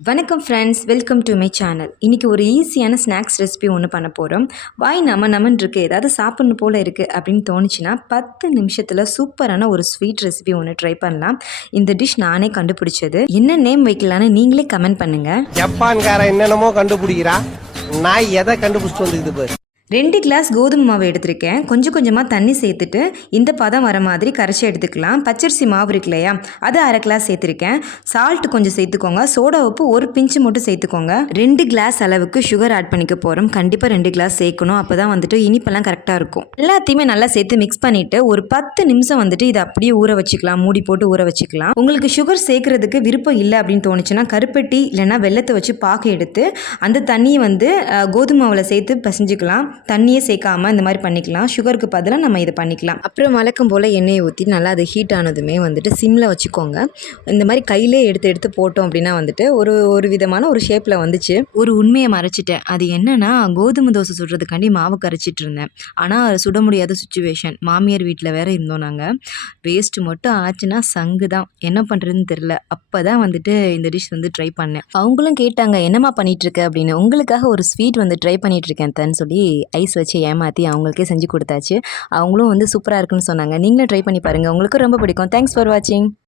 வணக்கம் friends welcome to my channel இன்றைக்கி ஒரு ஈஸியான ஸ்நாக்ஸ் ரெசிபி ஒன்று பண்ண போகிறோம் வாய் நம்ம நமன் இருக்குது ஏதாவது சாப்பிட்ணும் போல் இருக்குது அப்படின்னு தோணுச்சுன்னா பத்து நிமிஷத்தில் சூப்பரான ஒரு ஸ்வீட் ரெசிபி ஒன்று ட்ரை பண்ணலாம். இந்த டிஷ் நானே கண்டுபிடிச்சது. என்ன நேம் வைக்கலான்னு நீங்களே கமெண்ட் பண்ணுங்கள் ஜப்பான்காரன் என்னென்னமோ கண்டுபிடிக்கிறா நான் எதை கண்டுபிடிச்சிட்டு வந்துக்குது ரெண்டு கிளாஸ் கோதுமை மாவு எடுத்திருக்கேன். கொஞ்சம் கொஞ்சமாக தண்ணி சேர்த்துட்டு இந்த பதம் வர மாதிரி கரைச்சி எடுத்துக்கலாம். பச்சரிசி மாவு இருக்கு இல்லையா? அது அரை கிளாஸ் சேர்த்துருக்கேன். சால்ட் கொஞ்சம் சேர்த்துக்கோங்க. சோடா உப்பு ஒரு பிஞ்சு மட்டும் சேர்த்துக்கோங்க. ரெண்டு கிளாஸ் அளவுக்கு சுகர் ஆட் பண்ணிக்க போகிறோம் கண்டிப்பாக ரெண்டு கிளாஸ் சேர்க்கணும். அப்போ தான் வந்துட்டு இனிப்பெல்லாம் கரெக்டாக இருக்கும். எல்லாத்தையுமே நல்லா சேர்த்து மிக்ஸ் பண்ணிவிட்டு ஒரு பத்து நிமிஷம் வந்துட்டு இதை அப்படியே ஊற வச்சுக்கலாம். மூடி போட்டு ஊற வச்சுக்கலாம். உங்களுக்கு சுகர் சேர்க்கறதுக்கு விருப்பம் இல்லை அப்படின்னு தோணுச்சுன்னா கருப்பட்டி இல்லைன்னா வெள்ளத்தை வச்சு பாக்கு எடுத்து அந்த தண்ணியை வந்து கோதுமாவில் மாவில் சேர்த்து பிசைஞ்சுக்கலாம். தண்ணியே சேர்க்காமல் இந்த மாதிரி பண்ணிக்கலாம். சுகருக்கு பதிலாக நம்ம இதை பண்ணிக்கலாம். அப்புறம் வழக்கம் போல் எண்ணெயை ஊற்றி நல்லா அது ஹீட் ஆனதுமே வந்துட்டு சிம்மில் வச்சுக்கோங்க. இந்த மாதிரி கையிலே எடுத்து எடுத்து போட்டோம் அப்படின்னா வந்துட்டு ஒரு ஒரு விதமான ஒரு ஷேப்பில் வந்துச்சு. ஒரு உண்மையை மறைச்சிட்டேன். அது என்னன்னா கோதுமை தோசை சுடுறதுக்காண்டி மாவு கரைச்சிட்டு இருந்தேன். ஆனால் சுட முடியாத சுச்சுவேஷன் மாமியார் வீட்டில் வேறு இருந்தோம் நாங்கள் வேஸ்ட் மட்டும் ஆச்சுன்னா சங்கு தான். என்ன பண்ணுறதுன்னு தெரில அப்போ தான் வந்துட்டு இந்த டிஷ் வந்து ட்ரை பண்ணேன். அவங்களும் கேட்டாங்க என்னம்மா பண்ணிட்டு அப்படின்னு. உங்களுக்காக ஒரு ஸ்வீட் வந்து ட்ரை பண்ணிகிட்ருக்கேன் இருக்கேன் தன்னு சொல்லி ஐஸ் வச்சு ஏமாற்றி அவங்களுக்கே செஞ்சு கொடுத்தாச்சு. அவங்களும் வந்து சூப்பராக இருக்குன்னு சொன்னாங்க. நீங்களும் ட்ரை பண்ணி பாருங்கள் உங்களுக்கும் ரொம்ப பிடிக்கும். தேங்க்ஸ் ஃபார் வாட்சிங்